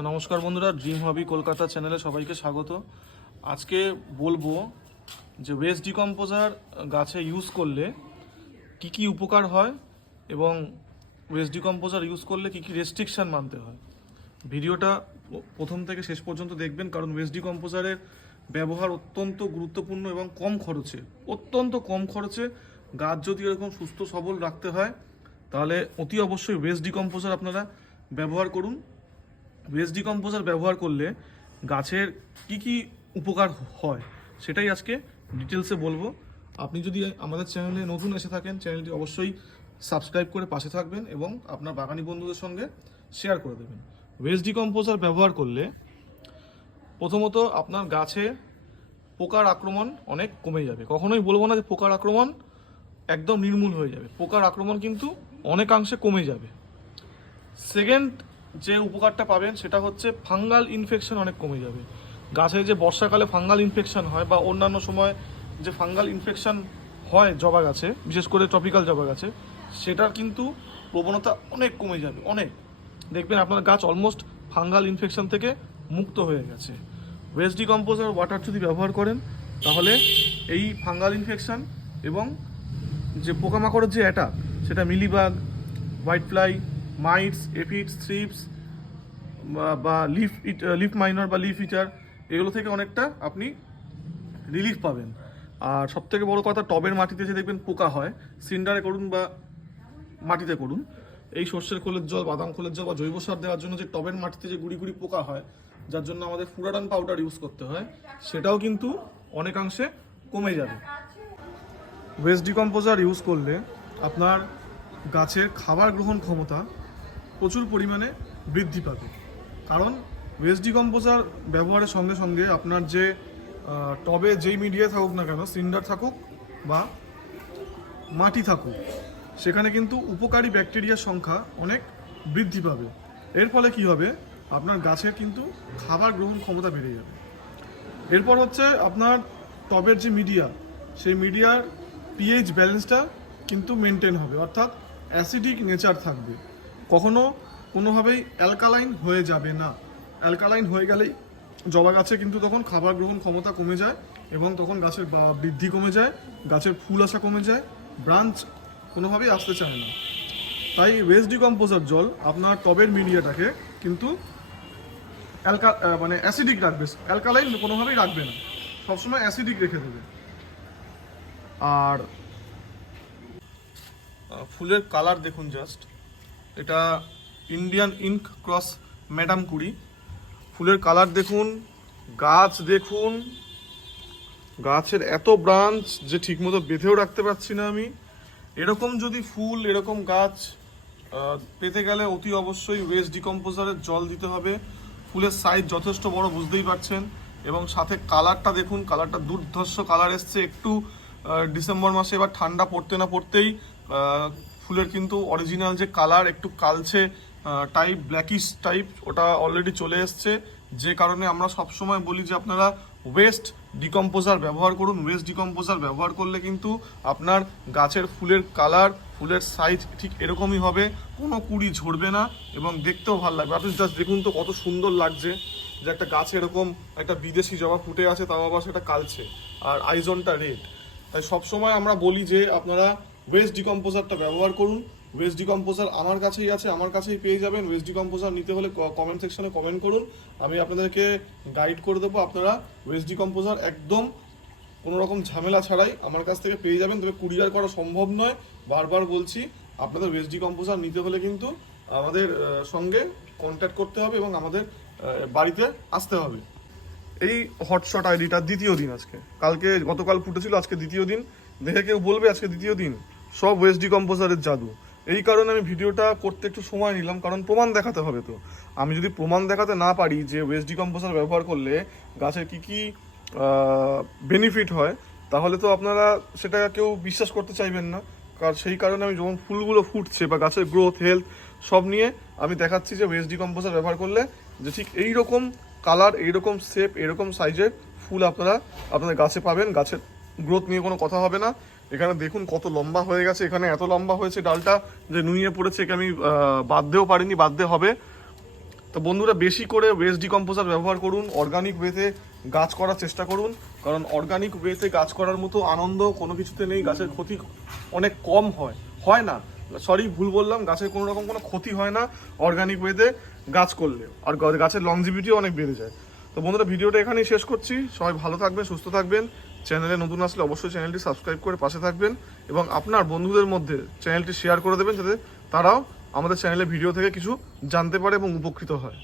নমস্কার বন্ধুরা, ড্রিম হবি কলকাতা চ্যানেলে সবাইকে স্বাগত। আজকে বলব যে ওয়েস্ট ডিকম্পোজার গাছে ইউজ করলে কি কি উপকার হয় এবং ওয়েস্ট ডিকম্পোজার ইউজ করলে কি কি রেস্ট্রিকশান মানতে হয়। ভিডিওটা প্রথম থেকে শেষ পর্যন্ত দেখবেন, কারণ ওয়েস্ট ডিকম্পোজারের ব্যবহার অত্যন্ত গুরুত্বপূর্ণ এবং কম খরচে, অত্যন্ত কম খরচে গাছ যদি এরকম সুস্থ সবল রাখতে হয়, তাহলে অতি অবশ্যই ওয়েস্ট ডিকম্পোজার আপনারা ব্যবহার করুন। ওয়েস্ট ডিকম্পোজার ব্যবহার করলে গাছের কি কি উপকার হয়, সেটাই আজকে ডিটেলসে বলব। আপনি যদি আমাদের চ্যানেলে নতুন এসে থাকেন, চ্যানেলটি অবশ্যই সাবস্ক্রাইব করে পাশে থাকবেন এবং আপনার বাগানি বন্ধুদের সঙ্গে শেয়ার করে দেবেন। ওয়েস্ট ডিকম্পোজার ব্যবহার করলে প্রথমত আপনার গাছে পোকার আক্রমণ অনেক কমে যাবে। কখনোই বলব না যে পোকার আক্রমণ একদম নির্মূল হয়ে যাবে। পোকার আক্রমণ কিন্তু অনেকাংশে কমে যাবে। সেকেন্ড যে উপকারটা পাবেন সেটা হচ্ছে ফাঙ্গাল ইনফেকশন অনেক কমে যাবে। গাছে যে বর্ষাকালে ফাঙ্গাল ইনফেকশন হয় বা অন্যান্য সময় যে ফাঙ্গাল ইনফেকশন হয় জবা গাছে, বিশেষ করে ট্রপিক্যাল জবা গাছে, সেটার কিন্তু প্রবণতা অনেক কমে যাবে, অনেক। দেখবেন আপনার গাছ অলমোস্ট ফাঙ্গাল ইনফেকশন থেকে মুক্ত হয়ে গেছে। ওয়েস্ট ডিকম্পোজার ওয়াটার যদি ব্যবহার করেন, তাহলে এই ফাঙ্গাল ইনফেকশন এবং যে পোকামাকড়ের যে অ্যাটাক সেটা mealybug white fly mites aphids thrips বা লিফ ইট লিফ মাইনার বা লিফ ইটার, এগুলো থেকে অনেকটা আপনি রিলিফ পাবেন। আর সব থেকে বড় কথা, টবের মাটিতে যে দেখবেন পোকা হয়। সিন্ডারে করুন বা মাটিতে করুন। এই সর্ষের খোলের জল, বাদাম খোলের জল বা জৈব সার দেওয়ার জন্য যে টবের মাটিতে যে গুড়ি গুড়ি পোকা হয়, যার জন্য আমাদের ফুরাডান পাউডার ইউজ করতে হয়, সেটাও কিন্তু অনেকাংশে কমে যাবে। ওয়েস্ট ডিকম্পোজার ইউজ করলে আপনার গাছের খাবার গ্রহণ ক্ষমতা প্রচুর পরিমাণে বৃদ্ধি পাবে। কারণ ওয়েস্ট ডিকম্পোজার ব্যবহারের সঙ্গে সঙ্গে আপনার যে টবে যেই মিডিয়া থাকুক না কেন, সিন্ডার থাকুক বা মাটি থাকুক, সেখানে কিন্তু উপকারী ব্যাকটেরিয়ার সংখ্যা অনেক বৃদ্ধি পাবে। এর ফলে কি হবে? আপনার গাছের কিন্তু খাবার গ্রহণ ক্ষমতা বেড়ে যাবে। এরপর হচ্ছে আপনার টবের যে মিডিয়া, সেই মিডিয়ার পিএইচ ব্যালেন্সটা কিন্তু মেনটেন হবে। অর্থাৎ অ্যাসিডিক নেচার থাকবে। কখনো কোনোভাবেই অ্যালকালাইন হয়ে যাবে না। অ্যালকালাইন হয়ে গেলেই জবা গাছে কিন্তু তখন খাবার গ্রহণ ক্ষমতা কমে যায় এবং তখন গাছের বৃদ্ধি কমে যায়, গাছের ফুল আসা কমে যায়, ব্রাঞ্চ কোনোভাবেই আসতে চায় না। তাই ওয়েস্ট ডিকম্পোজার জল আপনার টবের মিডিয়াটাকে কিন্তু অ্যালকা মানে অ্যাসিডিক রাখবে। অ্যালকালাইন কোনোভাবেই রাখবে না। সবসময় অ্যাসিডিক রেখে দেবে। আর ফুলের কালার দেখুন জাস্ট এটা ইন্ডিয়ান ইঙ্ক ক্রস ম্যাডাম কুড়ি ফুলের কালার দেখুন, গাছ দেখুন। গাছের এত ব্রাঞ্চ যে ঠিকমতো বেঁধেও রাখতে পারছি না আমি। এরকম যদি ফুল, এরকম গাছ পেতে গেলে অতি অবশ্যই ওয়েস্ট ডিকম্পোজারের জল দিতে হবে। ফুলের সাইজ যথেষ্ট বড়, বুঝতেই পারছেন। এবং সাথে কালারটা দেখুন, কালারটা দুর্ধর্ষ কালার এসছে। একটু ডিসেম্বর মাসে এবার ঠান্ডা পড়তে না পড়তেই ফুলের কিন্তু অরিজিনাল যে কালার একটু কালছে টাইপ ব্ল্যাকিশ টাইপ ওটা অলরেডি চলে এসছে। যে কারণে আমরা সবসময় বলি যে আপনারা ওয়েস্ট ডিকম্পোজার ব্যবহার করুন। ওয়েস্ট ডিকম্পোজার ব্যবহার করলে কিন্তু আপনার গাছের ফুলের কালার ফুলের সাইজ ঠিক এরকমই হবে। কোনো কুড়ি ঝরবে না এবং দেখতেও ভালো লাগবে। আপনি জাস্ট দেখুন তো কত সুন্দর লাগছে যে একটা গাছে এরকম একটা বিদেশি জবা ফুটে আছে, তাও আবার সেটা কালছে আর আইজনটা রেড তাই সবসময় আমরা বলি যে আপনারা ওয়েস্ট ডিকম্পোজারটা ব্যবহার করুন। ওয়েস্ট ডিকম্পোজার আমার কাছেই আছে, আমার কাছেই পেয়ে যাবেন। ওয়েস্ট ডিকম্পোজার নিতে হলে কমেন্ট সেকশনে কমেন্ট করুন। আমি আপনাদেরকে গাইড করে দেবো আপনারা ওয়েস্ট ডিকম্পোজার একদম কোনো রকম ঝামেলা ছাড়াই আমার কাছ থেকে পেয়ে যাবেন। তবে কুরিয়ার করা সম্ভব নয়। বারবার বলছি, আপনাদের ওয়েস্ট ডিকম্পোজার নিতে হলে কিন্তু আমাদের সঙ্গে কন্ট্যাক্ট করতে হবে এবং আমাদের বাড়িতে আসতে হবে। এই হটশট আইডিটা দ্বিতীয় দিন আজকে। কালকে গতকাল ফুটেছিল, আজকে দ্বিতীয় দিন। দেখে কেউ বলবে আজকে দ্বিতীয় দিন? সব ওয়েস্ট ডিকম্পোজারের জাদু। এই কারণে আমি ভিডিওটা করতে একটু সময় নিলাম, কারণ প্রমাণ দেখাতে হবে তো। আমি যদি প্রমাণ দেখাতে না পারি যে ওয়েস্ট ডিকম্পোজার ব্যবহার করলে গাছের কি কি বেনিফিট হয়, তাহলে তো আপনারা সেটা কেউ বিশ্বাস করতে চাইবেন না। কারণ সেই কারণে আমি যখন ফুলগুলো ফুটছে বা গাছের গ্রোথ হেলথ সব নিয়ে আমি দেখাচ্ছি যে ওয়েস্ট ডিকম্পোজার ব্যবহার করলে যে ঠিক এই রকম কালার এইরকম শেপ এরকম সাইজের ফুল আপনারা আপনাদের গাছে পাবেন। গাছের গ্রোথ নিয়ে কোনো কথা হবে না। এখানে দেখুন কত লম্বা হয়ে গেছে এখানে এত লম্বা হয়েছে ডালটা যে নুইয়ে পড়েছে একে আমি আহ, বাঁধতেও পারিনি বাঁধতে হবে। তো বন্ধুরা বেশি করে ওয়েস্ট ডিকম্পোজার ব্যবহার করুন অর্গানিক ওয়েতে গাছ করার চেষ্টা করুন কারণ অর্গানিক ওয়েতে গাছ করার মতো আনন্দ কোনো কিছুতে নেই গাছের ক্ষতি অনেক কম হয়। হয় না। সরি ভুল বললাম গাছের কোনো রকম কোনো ক্ষতি হয় না অর্গানিক ওয়েতে গাছ করলে। আর গাছের লংজিভিটিও অনেক বেড়ে যায়। তো বন্ধুরা ভিডিওটা এখানেই শেষ করছি। সবাই ভালো থাকবেন সুস্থ থাকবেন। চ্যানেলে নতুন আসলে অবশ্যই চ্যানেলটি সাবস্ক্রাইব করে পাশে থাকবেন এবং আপনার বন্ধুদের মধ্যে চ্যানেলটি শেয়ার করে দেবেন যাতে তারাও আমাদের চ্যানেলে ভিডিও থেকে কিছু জানতে পারে এবং উপকৃত হয়।